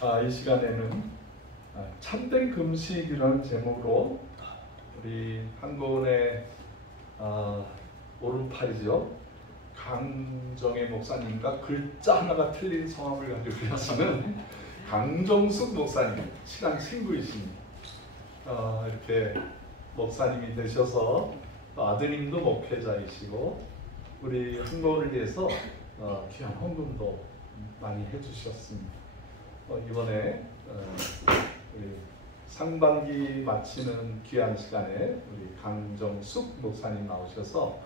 이 시간에는 참된 금식이라는 제목으로 우리 한국의 오른팔이죠. 강정의 목사님과 글자 하나가 틀린 성함을 가지고 계시는 강정숙 목사님, 친한 친구이십니다. 이렇게 목사님이 되셔서 아드님도 목회자이시고 우리 한국을 위해서 귀한 헌금도 많이 해주셨습니다. 이번에 우리 상반기 마치는 귀한 시간에 우리 강정숙 목사님 나오셔서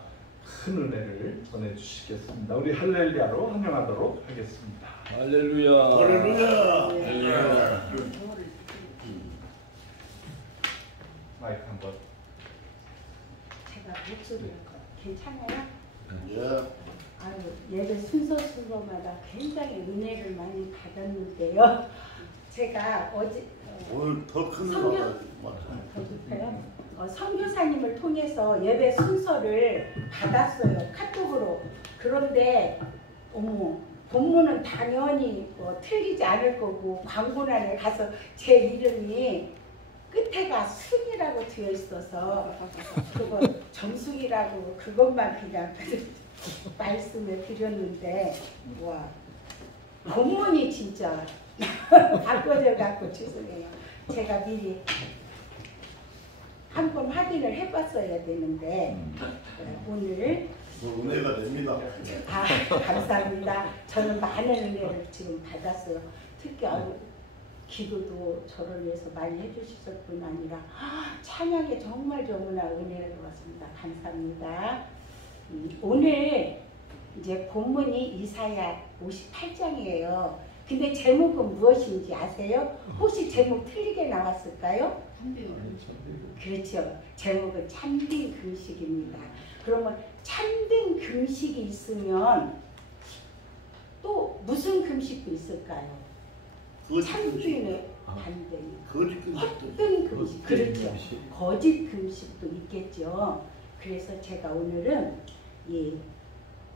큰 은혜를 전해주시겠습니다. 우리 할렐루야로 환영하도록 하겠습니다. 할렐루야. 할렐루야. 할렐루야. 마이크 한번. 제가 목소리가 괜찮아요? 예. 아유, 예배 순서마다 굉장히 은혜를 많이 받았는데요. 제가 어제 오늘 더 큰 선교- 거 더 좋아요. 선교사님을 통해서 예배 순서를 받았어요, 카톡으로. 그런데 어머, 본문은 당연히 틀리지 않을 거고 광고란에 가서 제 이름이 끝에가 순이라고 되어 있어서 그거 정숙이라고 그것만 그냥 말씀을 드렸는데, 와, 본문이 진짜 바꿔져 갖고 죄송해요. 제가 미리 한번 확인을 해봤어야 되는데 오늘 은혜가 됩니다. 감사합니다. 저는 많은 은혜를 지금 받았어요. 특히 기도도 저를 위해서 많이 해주실 뿐 아니라 찬양에 정말 너무나 은혜를 받았습니다. 감사합니다. 오늘 이제 본문이 이사야 58장이에요. 근데 제목은 무엇인지 아세요? 혹시 제목 틀리게 나왔을까요? 그렇죠. 제목은 참된 금식입니다. 그러면 참된 금식이 있으면 또 무슨 금식도 있을까요? 참된의 반대니 헛된 금식, 그렇죠. 거짓 금식도 있겠죠. 그래서 제가 오늘은 이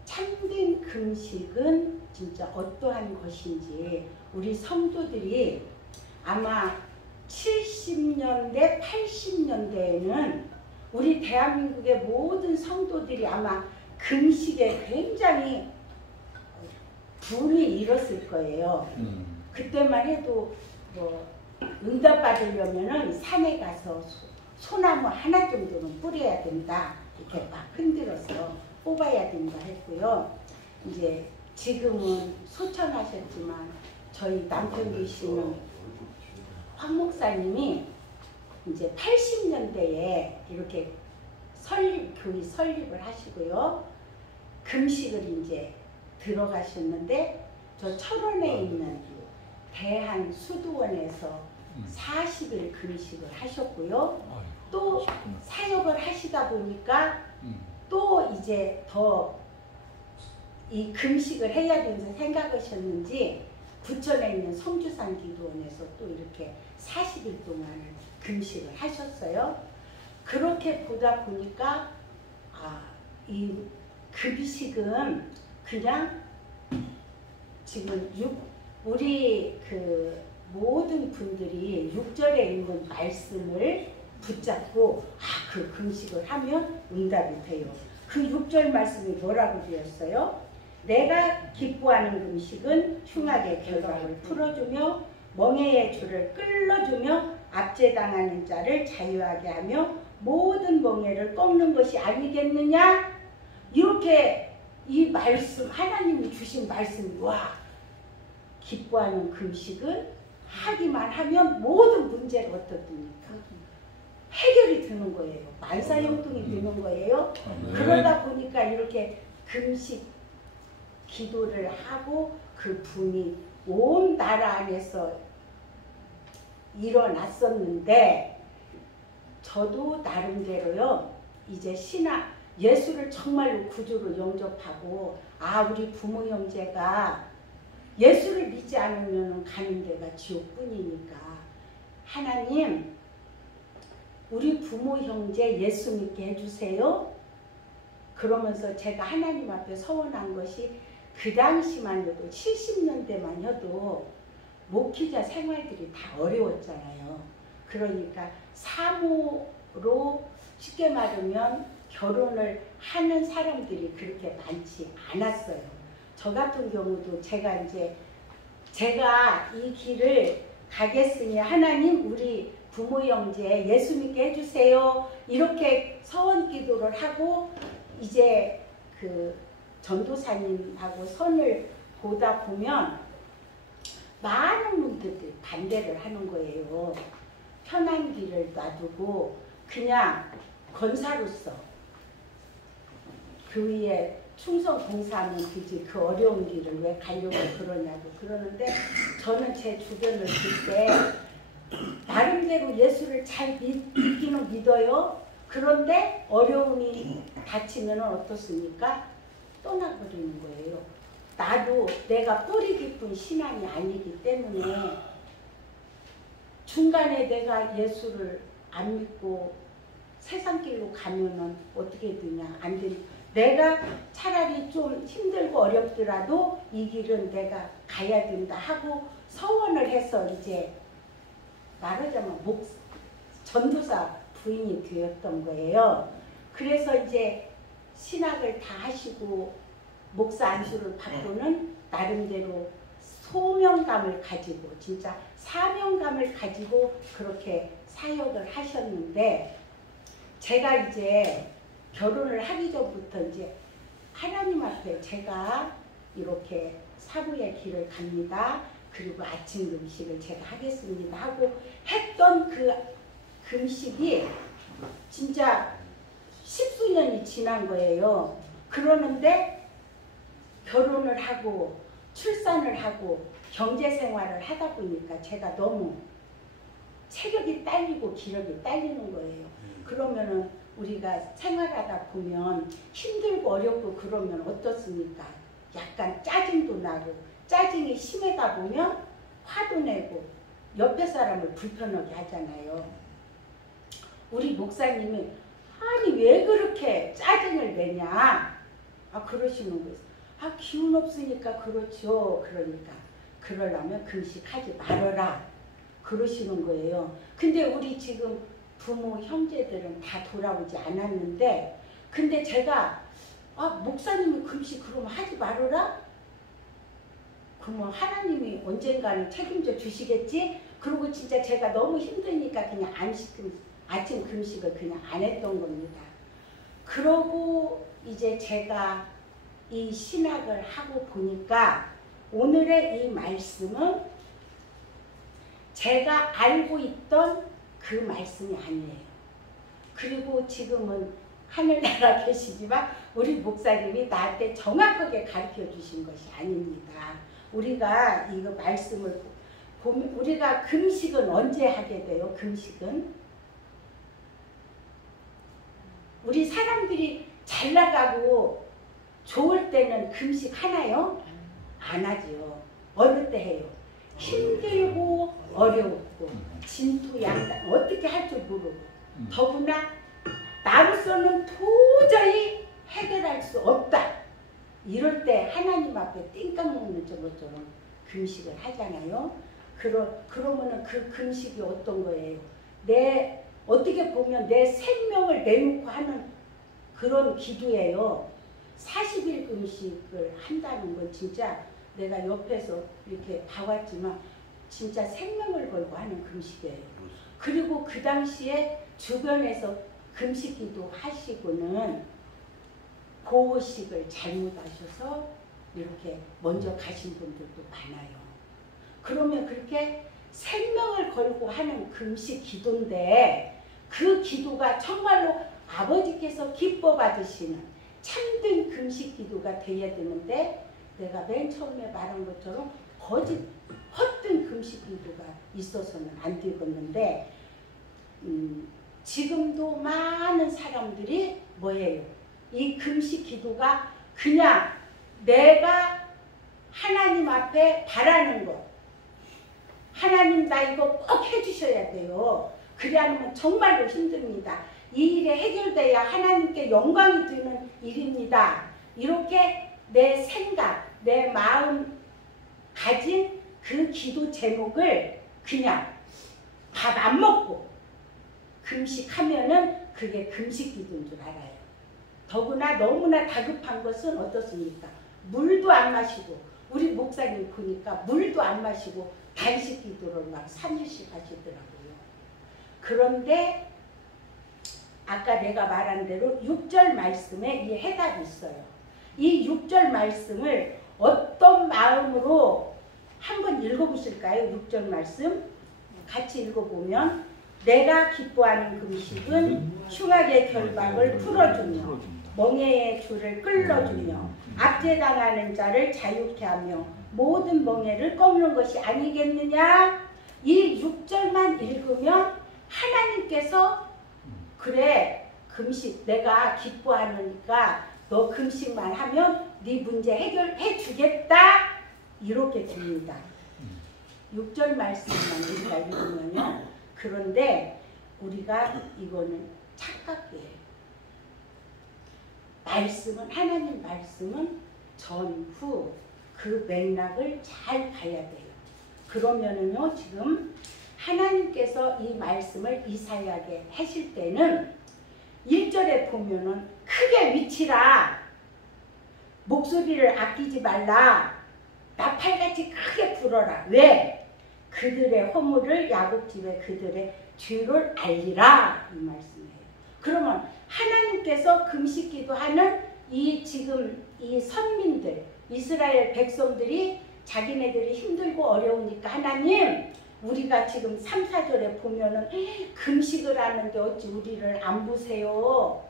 참된 금식은 진짜 어떠한 것인지 우리 성도들이 아마 70년대, 80년대에는 우리 대한민국의 모든 성도들이 아마 금식에 굉장히 붐이 일었을 거예요. 그때만 해도 뭐 응답받으려면은 산에 가서 소나무 하나 정도는 뿌려야 된다. 이렇게 막 흔들어서 뽑아야 된다 했고요. 이제 지금은 소천하셨지만 저희 남편 되시는 황 목사님이 이제 80년대에 이렇게 교회 설립을 하시고요. 금식을 이제 들어가셨는데 저 철원에 있는 대한 수도원에서 40일 금식을 하셨고요. 또 사역을 하시다 보니까 또 이제 더 이 금식을 해야 된다 생각하셨는지 부천에 있는 성주산 기도원에서 또 이렇게 40일 동안을 금식을 하셨어요. 그렇게 보다 보니까 이 금식은 그냥 지금 우리 그 모든 분들이 6절에 있는 말씀을 붙잡고 그 금식을 하면 응답이 돼요. 그 6절 말씀이 뭐라고 되었어요? 내가 기뻐하는 금식은 흉악의 결박을 풀어주며 멍에의 줄을 끌어주며 압제당하는 자를 자유하게 하며 모든 멍에를 꺾는 것이 아니겠느냐? 이렇게 이 말씀, 하나님이 주신 말씀이 기뻐하는 금식은 하기만 하면 모든 문제가 어떻습니까? 해결이 되는 거예요. 만사형통이 되는 거예요. 그러다 보니까 이렇게 금식 기도를 하고 그 붐이 온 나라 안에서 일어났었는데 저도 나름대로요. 이제 예수를 정말로 구주로 영접하고 우리 부모 형제가 예수를 믿지 않으면 가는 데가 지옥뿐이니까 하나님 우리 부모 형제 예수 믿게 해주세요. 그러면서 제가 하나님 앞에 서원한 것이 그 당시만 해도 70년대만 해도 목회자 생활들이 다 어려웠잖아요. 그러니까 사모로 쉽게 말하면 결혼을 하는 사람들이 그렇게 많지 않았어요. 저 같은 경우도 제가 이 길을 가겠으니 하나님 우리 부모 형제 예수 믿게 해주세요. 이렇게 서원 기도를 하고 이제 그 전도사님하고 선을 보다 보면 많은 분들이 반대를 하는 거예요. 편한 길을 놔두고 그냥 권사로서 교회에 충성 봉사하면 되지 그 어려운 길을 왜 가려고 그러냐고 그러는데 저는 제 주변을 볼 때 나름대로 예수를 잘 믿기는 믿어요. 그런데 어려움이 닥치면 어떻습니까? 떠나버리는 거예요. 나도 내가 뿌리 깊은 신앙이 아니기 때문에 중간에 내가 예수를 안 믿고 세상 길로 가면은 어떻게 되냐 안 되냐. 내가 차라리 좀 힘들고 어렵더라도 이 길은 내가 가야 된다 하고 서원을 해서 이제 말하자면 전도사 부인이 되었던 거예요. 그래서 이제 신학을 다 하시고 목사 안수를 받고는 나름대로 소명감을 가지고 진짜 사명감을 가지고 그렇게 사역을 하셨는데 제가 이제 결혼을 하기 전부터 이제 하나님 앞에 제가 이렇게 사부의 길을 갑니다. 그리고 아침 금식을 제가 하겠습니다 하고 했던 그 금식이 진짜 10수년이 지난 거예요. 그러는데 결혼을 하고 출산을 하고 경제생활을 하다 보니까 제가 너무 체력이 딸리고 기력이 딸리는 거예요. 그러면은 우리가 생활하다 보면 힘들고 어렵고 그러면 어떻습니까? 약간 짜증도 나고 짜증이 심하다 보면 화도 내고 옆에 사람을 불편하게 하잖아요. 우리 목사님이 아니 왜 그렇게 짜증을 내냐? 그러시는 거예요. 기운 없으니까 그렇죠. 그러니까 그러려면 금식하지 말아라. 그러시는 거예요. 근데 우리 지금 부모 형제들은 다 돌아오지 않았는데 근데 제가 목사님이 금식 그러면 하지 말아라? 그러면 하나님이 언젠가는 책임져 주시겠지? 그리고 진짜 제가 너무 힘드니까 그냥 아침 금식을 그냥 안 했던 겁니다. 그러고 이제 제가 이 신학을 하고 보니까 오늘의 이 말씀은 제가 알고 있던 그 말씀이 아니에요. 그리고 지금은 하늘나라 계시지만 우리 목사님이 나한테 정확하게 가르쳐 주신 것이 아닙니다. 우리가 이거 말씀을 보면 우리가 금식은 언제 하게 돼요? 금식은 우리 사람들이 잘 나가고 좋을 때는 금식 하나요? 안 하죠. 어느 때 해요? 힘들고 어려웠고 진토양단 어떻게 할 줄 모르고 더구나 나로서는 도저히 해결할 수 없다. 이럴 때 하나님 앞에 띵깡 먹는 것처럼 금식을 하잖아요. 그러면은 그 금식이 어떤 거예요? 어떻게 보면 내 생명을 내놓고 하는 그런 기도예요. 40일 금식을 한다는 건 진짜 내가 옆에서 이렇게 봐왔지만 진짜 생명을 걸고 하는 금식이에요. 그리고 그 당시에 주변에서 금식기도 하시고는 보호식을 잘못하셔서 이렇게 먼저 가신 분들도 많아요. 그러면 그렇게 생명을 걸고 하는 금식 기도인데 그 기도가 정말로 아버지께서 기뻐 받으시는 참된 금식 기도가 돼야 되는데 내가 맨 처음에 말한 것처럼 헛된 금식 기도가 있어서는 안 되겠는데 지금도 많은 사람들이 뭐예요? 이 금식 기도가 그냥 내가 하나님 앞에 바라는 것. 하나님 나 이거 꼭 해주셔야 돼요. 그래 않으면 정말로 힘듭니다. 이 일이 해결돼야 하나님께 영광이 되는 일입니다. 이렇게 내 생각, 내 마음 가진 그 기도 제목을 그냥 밥 안 먹고 금식하면은 그게 금식 기도인 줄 알아요. 더구나 너무나 다급한 것은 어떻습니까? 물도 안 마시고, 우리 목사님 보니까 물도 안 마시고 단식 기도를 막 3일씩 하시더라고요. 그런데 아까 내가 말한 대로 6절 말씀에 이 해답이 있어요. 이 6절 말씀을 어떤 마음으로 한번 읽어보실까요? 6절 말씀 같이 읽어보면, 내가 기뻐하는 금식은 흉악의 결박을 풀어주며 멍에의 줄을 끌어주며 압제당하는 자를 자유케 하며 모든 멍에를 꺾는 것이 아니겠느냐. 이 6절만 읽으면 하나님께서 그래, 금식 내가 기뻐하니까 너 금식만 하면 네 문제 해결해 주겠다, 이렇게 됩니다. 6절 말씀만 우리가 읽으면요. 그런데 우리가 이거는 착각이에요. 말씀은, 하나님 말씀은 전후 그 맥락을 잘 봐야 돼요. 그러면은요, 지금 하나님께서 이 말씀을 이사야에게 하실 때는 1절에 보면은 크게 외치라, 목소리를 아끼지 말라, 나팔같이 크게 불어라. 왜? 그들의 허물을, 야곱집에 그들의 죄를 알리라, 이 말씀이에요. 그러면 하나님께서 금식기도 하는 이 지금 이 선민들, 이스라엘 백성들이 자기네들이 힘들고 어려우니까 하나님, 우리가 지금 3, 4절에 보면은 금식을 하는데 어찌 우리를 안 보세요?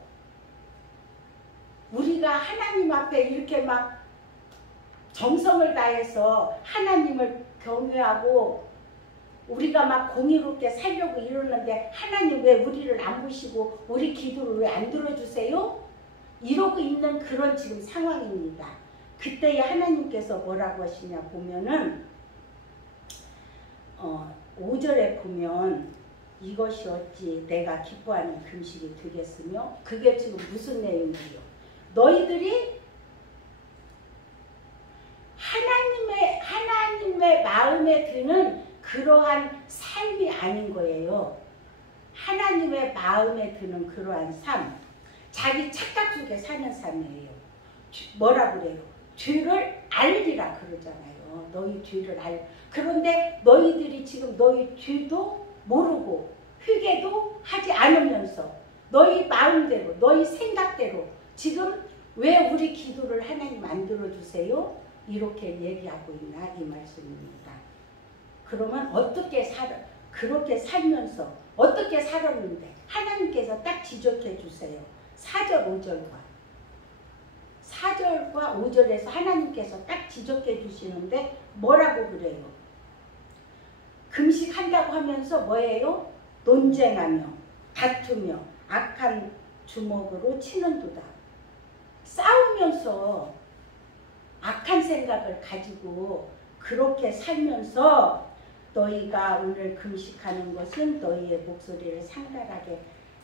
우리가 하나님 앞에 이렇게 막 정성을 다해서 하나님을 경외하고 우리가 막 공의롭게 살려고 이러는데 하나님 왜 우리를 안 보시고 우리 기도를 왜 안 들어주세요? 이러고 있는 그런 지금 상황입니다. 그때에 하나님께서 뭐라고 하시냐 보면은 5절에 보면 이것이 어찌 내가 기뻐하는 금식이 되겠으며, 그게 지금 무슨 내용이에요? 너희들이 하나님의 마음에 드는 그러한 삶이 아닌 거예요. 하나님의 마음에 드는 그러한 삶, 자기 착각 속에 사는 삶이에요. 뭐라 그래요? 죄를 알리라 그러잖아요. 너희 죄를 알. 그런데 너희들이 지금 너희 죄도 모르고 회개도 하지 않으면서 너희 마음대로, 너희 생각대로 지금 왜 우리 기도를 하나님 안 들어주세요? 이렇게 얘기하고 있나, 이 말씀입니다. 그러면 어떻게 그렇게 살면서 어떻게 살았는데 하나님께서 딱 지적해 주세요. 4절 5절과 5절에서 하나님께서 딱 지적해 주시는데 뭐라고 그래요? 금식한다고 하면서 뭐예요? 논쟁하며 다투며 악한 주먹으로 치는도다. 싸우면서 악한 생각을 가지고 그렇게 살면서 너희가 오늘 금식하는 것은 너희의 목소리를 상달하게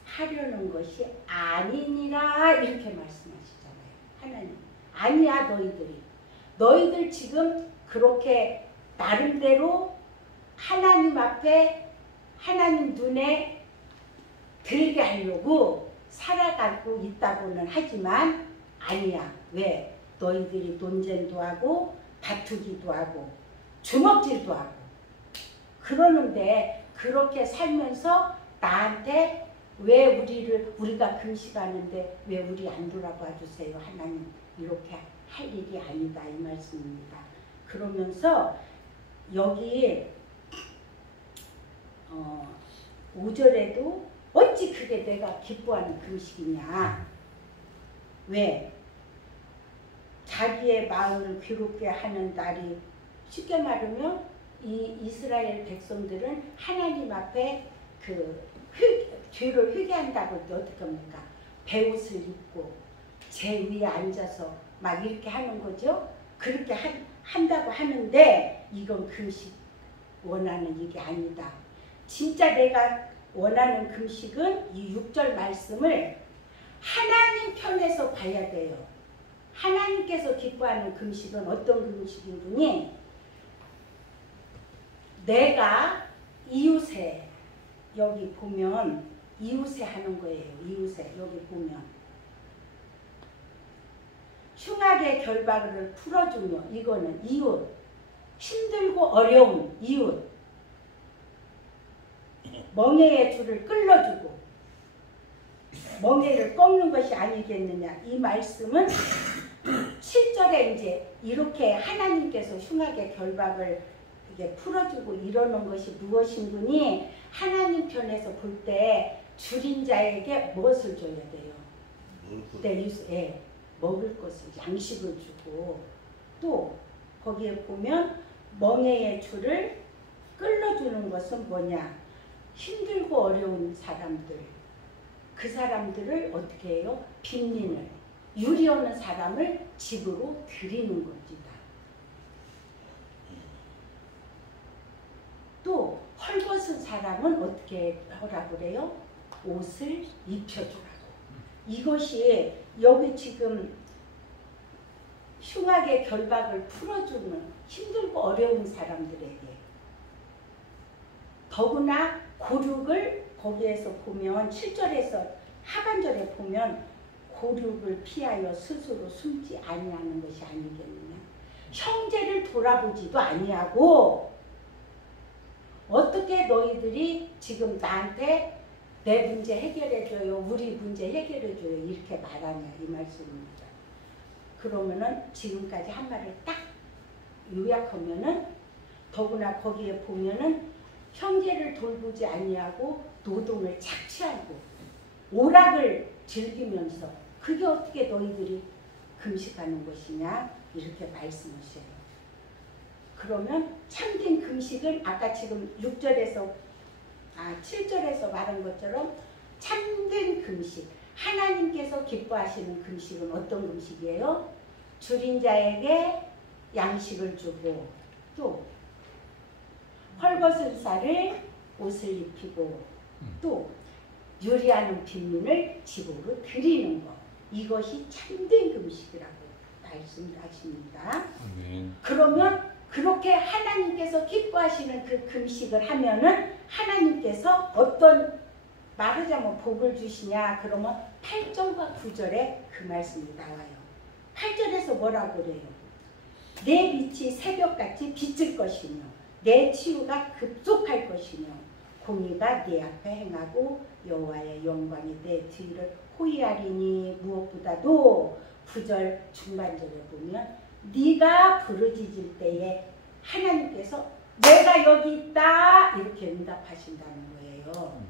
하려는 것이 아니니라, 이렇게 말씀하시잖아요. 하나님. 아니야, 너희들 지금 그렇게 나름대로 하나님 앞에 하나님 눈에 들게 하려고 살아가고 있다고는 하지만 아니야. 왜? 너희들이 논쟁도 하고 다투기도 하고 주먹질도 하고 그러는데, 그렇게 살면서 나한테 왜 우리가 금식하는데 왜 우리 안 돌아봐 주세요? 하나님, 이렇게 할 일이 아니다, 이 말씀입니다. 그러면서 여기 5절에도 어찌 그게 내가 기뻐하는 금식이냐. 왜? 자기의 마음을 괴롭게 하는 날이, 쉽게 말하면 이 이스라엘 백성들은 하나님 앞에 그 죄를 회개한다고 할 때 어떻게 합니까? 베옷을 입고 제 위에 앉아서 막 이렇게 하는 거죠. 그렇게 한다고 하는데 이건 금식 원하는 이게 아니다. 진짜 내가 원하는 금식은 이 6절 말씀을 하나님 편에서 봐야 돼요. 하나님께서 기뻐하는 금식은 어떤 금식이니? 내가 이웃에 여기 보면 이웃에 하는 거예요. 이웃에 여기 보면 흉악의 결박을 풀어주며 이거는 이웃 힘들고 어려운 이웃 멍에의 줄을 끌어주고 멍에를 꺾는 것이 아니겠느냐. 이 말씀은 7절에 이제 이렇게 하나님께서 흉악의 결박을 이게 풀어주고 이러는 것이 무엇인구니 하나님 편에서 볼 때 줄인 자에게 무엇을 줘야 돼요? 먹을 것을 양식을 주고 또 거기에 보면 멍에의 줄을 끌어주는 것은 뭐냐? 힘들고 어려운 사람들 그 사람들을 어떻게 해요? 빈민을 유리 없는 사람을 집으로 들이는 겁니다. 또 헐벗은 사람은 어떻게 하라고 그래요? 옷을 입혀주라고. 이것이 여기 지금 흉악의 결박을 풀어주는 힘들고 어려운 사람들에게 더구나 고륙을 거기에서 보면 7절에서 하반절에 보면 고륙을 피하여 스스로 숨지 아니하는 것이 아니겠느냐. 형제를 돌아보지도 아니하고 어떻게 너희들이 지금 나한테 내 문제 해결해줘요, 우리 문제 해결해줘요 이렇게 말하냐 이 말씀입니다. 그러면은 지금까지 한 말을 딱 요약하면은 더구나 거기에 보면은 형제를 돌보지 아니하고 노동을 착취하고 오락을 즐기면서 그게 어떻게 너희들이 금식하는 것이냐 이렇게 말씀하셔요. 그러면 참된 금식은 아까 지금 7절에서 말한 것처럼 참된 금식 하나님께서 기뻐하시는 금식은 어떤 금식이에요? 줄인 자에게 양식을 주고 또 헐벗은 쌀을 옷을 입히고 또 요리하는 빈민을 집으로 드리는 것 이것이 참된 금식이라고 말씀하십니다. 그러면 그렇게 하나님께서 기뻐하시는 그 금식을 하면은 하나님께서 어떤 말하자면 복을 주시냐 그러면 8절과 9절에 그 말씀이 나와요. 8절에서 뭐라고 그래요? 내 빛이 새벽같이 비칠 것이며 내 치유가 급속할 것이며 공의가 네 앞에 행하고 여호와의 영광이 내 뒤를 호위하리니 무엇보다도 9절 중반절에 보면 네가 부르짖을 때에 하나님께서 내가 여기 있다 이렇게 응답하신다는 거예요.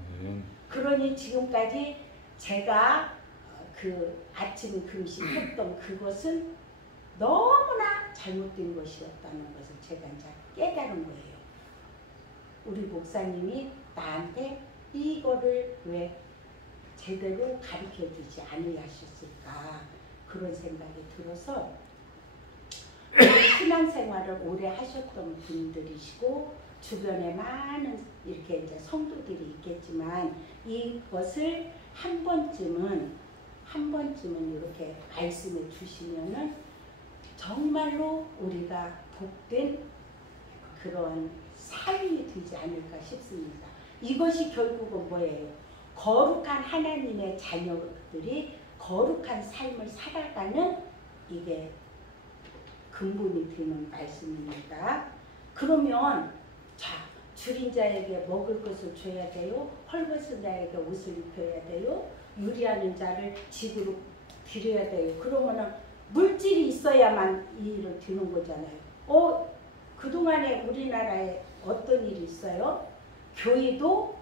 그러니 지금까지 제가 그 아침 금식했던 그것은 너무나 잘못된 것이었다는 것을 제가 이제 깨달은 거예요. 우리 목사님이 나한테 이거를 왜 제대로 가르쳐주지 않으셨을까 그런 생각이 들어서 신앙생활을 오래 하셨던 분들이시고 주변에 많은 이렇게 이제 성도들이 있겠지만 이것을 한 번쯤은 이렇게 말씀해 주시면은 정말로 우리가 복된 그런 삶이 되지 않을까 싶습니다. 이것이 결국은 뭐예요? 거룩한 하나님의 자녀들이 거룩한 삶을 살아가는 이게 근본이 되는 말씀입니다. 그러면 자, 줄인 자에게 먹을 것을 줘야 돼요. 헐벗은 자에게 옷을 입혀야 돼요. 유리하는 자를 집으로 들여야 돼요. 그러면은 물질이 있어야만 이 일을 되는 거잖아요. 그동안에 우리나라에 어떤 일이 있어요? 교회도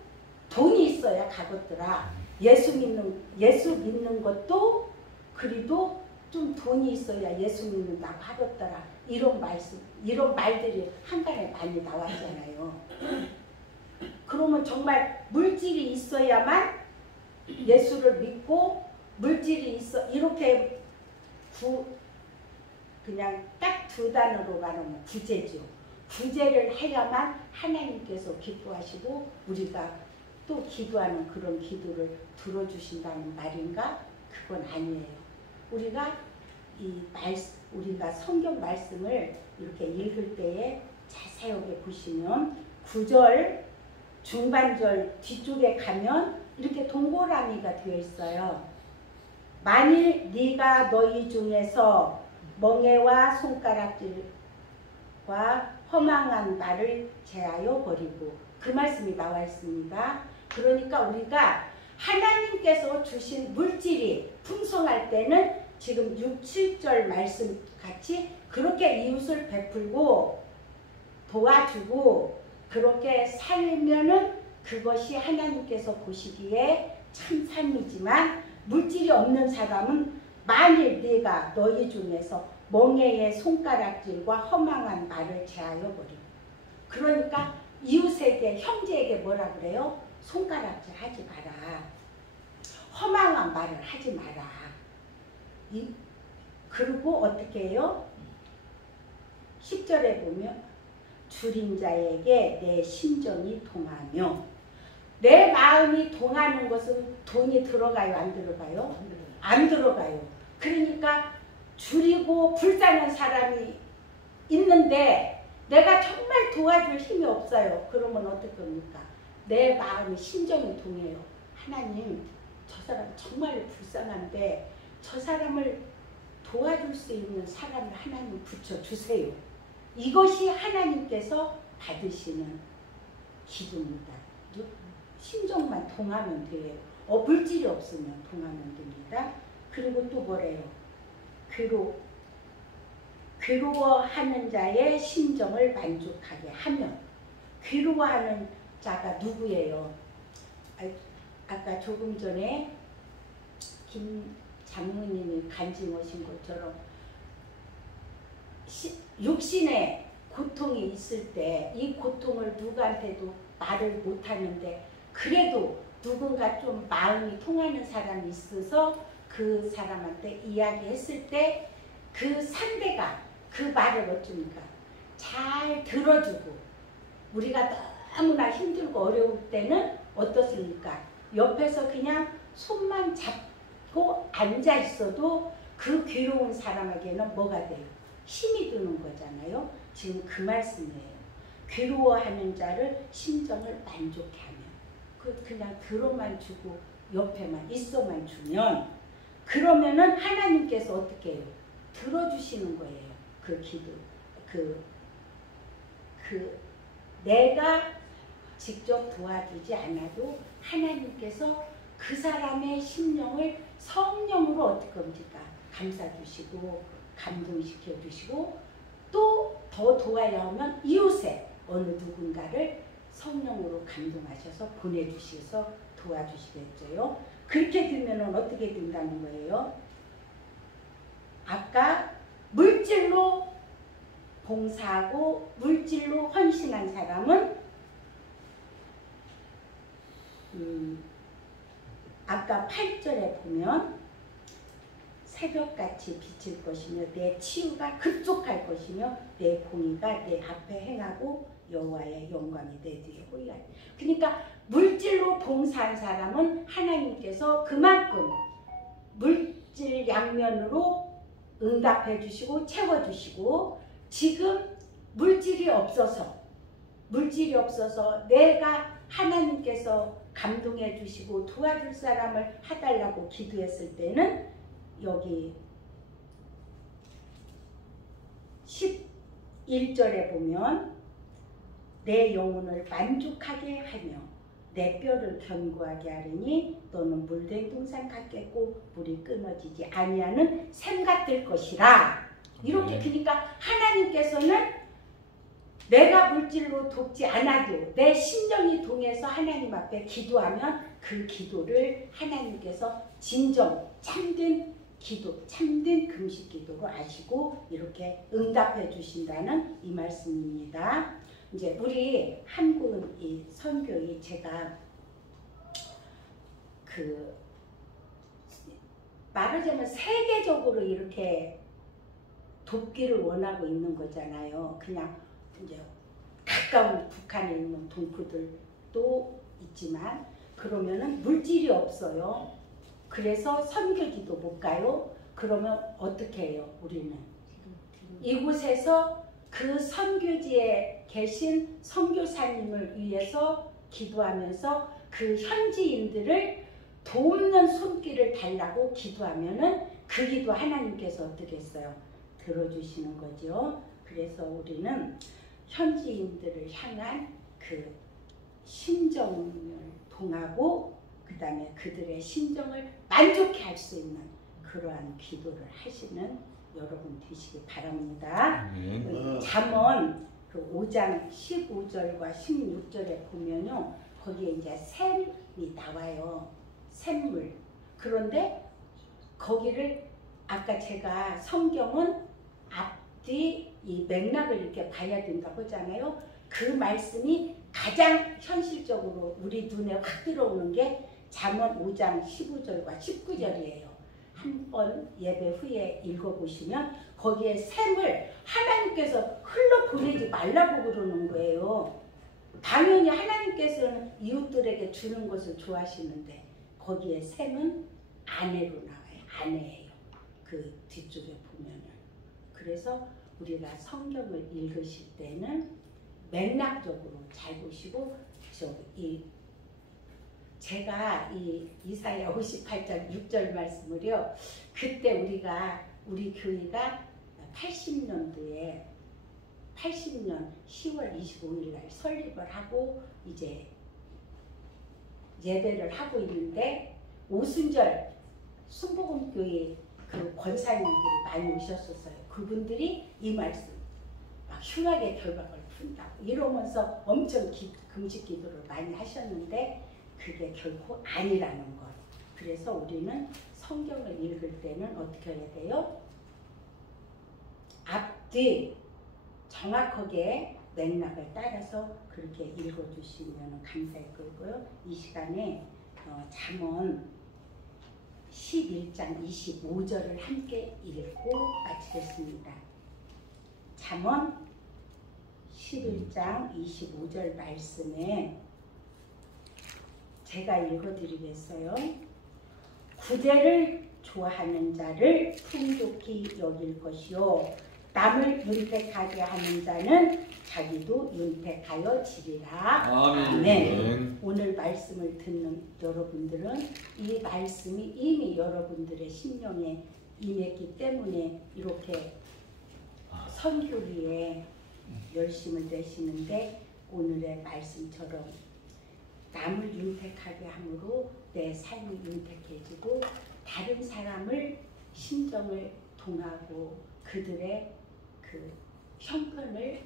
돈이 있어야 가겠더라. 예수 믿는 것도 그래도 좀 돈이 있어야 예수 믿는다고 하겠더라. 이런 말들이 한간에 많이 나왔잖아요. 그러면 정말 물질이 있어야만 예수를 믿고 물질이 있어 이렇게 그냥 딱 두 단어로 말하면 구제죠. 구제를 해야만 하나님께서 기뻐하시고 우리가 또 기도하는 그런 기도를 들어주신다는 말인가? 그건 아니에요. 우리가 우리가 성경 말씀을 이렇게 읽을 때에 자세하게 보시면 구절 중반절 뒤쪽에 가면 이렇게 동그라미가 되어 있어요. 만일 네가 너희 중에서 멍에와 손가락질과 허망한 말을 제하여 버리고, 그 말씀이 나와 있습니다. 그러니까 우리가 하나님께서 주신 물질이 풍성할 때는 지금 6, 7절 말씀 같이 그렇게 이웃을 베풀고 도와주고 그렇게 살면은 그것이 하나님께서 보시기에 참 삶이지만, 물질이 없는 사람은 만일 네가 너희 중에서 멍에의 손가락질과 허망한 말을 제하여 버리고, 그러니까 이웃에게 형제에게 뭐라 그래요? 손가락질 하지 마라. 허망한 말을 하지 마라. 그리고 어떻게 해요? 10절에 보면 줄인 자에게 내 심정이 동하며, 내 마음이 동하는 것은 돈이 들어가요? 안 들어가요? 안 들어가요. 그러니까 줄이고 불쌍한 사람이 있는데 내가 정말 도와줄 힘이 없어요. 그러면 어떨 겁니까? 내 마음이 심정이 동해요. 하나님, 저 사람 정말 불쌍한데 저 사람을 도와줄 수 있는 사람을 하나님 붙여주세요. 이것이 하나님께서 받으시는 기도입니다. 심정만 동하면 돼요. 물질이 없으면 동하면 됩니다. 그리고 또 뭐래요? 괴로워하는 자의 심정을 만족하게 하면, 괴로워하는 자가 누구예요? 아까 조금 전에 김 장모님이 간증하신 것처럼 육신의 고통이 있을 때 이 고통을 누구한테도 말을 못하는데 그래도 누군가 좀 마음이 통하는 사람이 있어서 그 사람한테 이야기했을 때 그 상대가 그 말을 어쩌니까 잘 들어주고, 우리가 너무나 힘들고 어려울 때는 어떻습니까? 옆에서 그냥 손만 잡고 앉아 있어도 그 괴로운 사람에게는 뭐가 돼요? 힘이 드는 거잖아요. 지금 그 말씀이에요. 괴로워하는 자를 심정을 만족해 하면, 그냥 들어만 주고 옆에만 있어만 주면, 그러면은 하나님께서 어떻게 해요? 들어주시는 거예요. 그 기도. 내가 직접 도와주지 않아도 하나님께서 그 사람의 심령을 성령으로 어떻게 합니까? 감싸주시고 감동시켜 주시고, 또 더 도와야 하면 이웃에 어느 누군가를 성령으로 감동하셔서 보내주셔서 도와주시겠죠. 그렇게 되면 어떻게 된다는 거예요? 아까 물질로 봉사하고 물질로 헌신한 사람은 아까 8절에 보면 새벽같이 비칠 것이며 내 치유가 급속할 것이며 내 공의가 내 앞에 행하고 여호와의 영광이 내 뒤에 호위하리. 그러니까 물질로 봉사한 사람은 하나님께서 그만큼 물질 양면으로 응답해 주시고 채워주시고, 지금 물질이 없어서 내가 하나님께서 감동해 주시고 도와줄 사람을 해달라고 기도했을 때는 여기 11절에 보면 내 영혼을 만족하게 하며 내 뼈를 견고하게 하리니 너는 물된 동산 같겠고 물이 끊어지지 아니하는 샘 같을 것이라. 이렇게 그러니까 하나님께서는 내가 물질로 돕지 않아도 내 심령이 동해서 하나님 앞에 기도하면 그 기도를 하나님께서 진정 참된 기도, 참된 금식 기도로 아시고 이렇게 응답해 주신다는 이 말씀입니다. 이제 우리 한국 이 선교의 제가 말하자면 세계적으로 이렇게 돕기를 원하고 있는 거잖아요. 그냥 이제 가까운 북한에 있는 동포들도 있지만 그러면은 물질이 없어요. 그래서 선교지도 못 가요. 그러면 어떻게 해요? 우리는 이곳에서 그 선교지에 계신 선교사님을 위해서 기도하면서 그 현지인들을 돕는 손길을 달라고 기도하면은 그 기도 하나님께서 어떻게 했어요? 들어주시는 거죠. 그래서 우리는 현지인들을 향한 그 심정을 통하고 그 다음에 그들의 심정을 만족해 할 수 있는 그러한 기도를 하시는 여러분 되시기 바랍니다. 잠언 그 5장 15절과 16절에 보면요. 거기에 이제 샘이 나와요. 샘물. 그런데 거기를 아까 제가 성경은 앞뒤 이 맥락을 이렇게 봐야 된다고 하잖아요. 그 말씀이 가장 현실적으로 우리 눈에 확 들어오는 게 잠언 5장 15절과 19절이에요. 한번 예배 후에 읽어보시면 거기에 샘을 하나님께서 흘러보내지 말라고 그러는 거예요. 당연히 하나님께서는 이웃들에게 주는 것을 좋아하시는데 거기에 샘은 아내로 나와요. 아내예요. 그 뒤쪽에 보면은. 그래서 우리가 성경을 읽으실 때는 맥락적으로 잘 보시고 제가 이 이사야 58장 6절 말씀을요. 그때 우리 교회가 80년도에 80년 10월 25일 날 설립을 하고 이제 예배를 하고 있는데 오순절 순복음교회 그 권사님들이 많이 오셨었어요. 그분들이 이 말씀 막 흉하게 결박을 푼다고 이러면서 엄청 금식 기도를 많이 하셨는데 그게 결코 아니라는 것. 그래서 우리는 성경을 읽을 때는 어떻게 해야 돼요? 앞뒤 정확하게 맥락을 따라서 그렇게 읽어주시면 감사할 거고요. 이 시간에 잠언 11장 25절을 함께 읽고 마치겠습니다. 잠언 11장 25절 말씀에 제가 읽어드리겠어요. 구제를 좋아하는 자를 풍족히 여길 것이요 남을 윤택하게 하는 자는 자기도 윤택하여 지리라. 아멘. 오늘 말씀을 듣는 여러분들은 이 말씀이 이미 여러분들의 심령에 임했기 때문에 이렇게 선교리에 열심을 내시는데 오늘의 말씀처럼 남을 윤택하게 함으로 내 삶이 윤택해지고 다른 사람을 심정을 동하고 그들의 그 형편을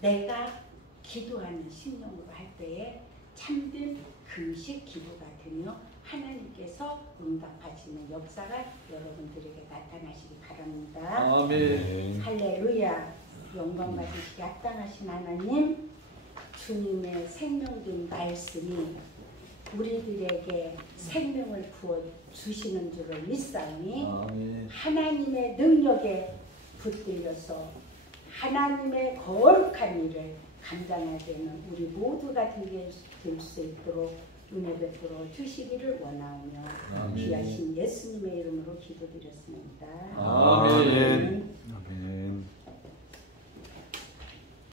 내가 기도하는 심령으로 할 때에 참된 금식 기도가 되며 하나님께서 응답하시는 역사가 여러분들에게 나타나시기 바랍니다. 아멘. 할렐루야. 영광 받으시기 합당하신 하나님, 주님의 생명된 말씀이 우리들에게 생명을 부어 주시는 줄을 믿사오니 하나님의 능력에 붙들려서 하나님의 거룩한 일을 감당하는 우리 모두가 될 수 있도록 은혜 베풀어 주시기를 원하오며 귀하신 예수님의 이름으로 기도드렸습니다. 아멘. 아멘.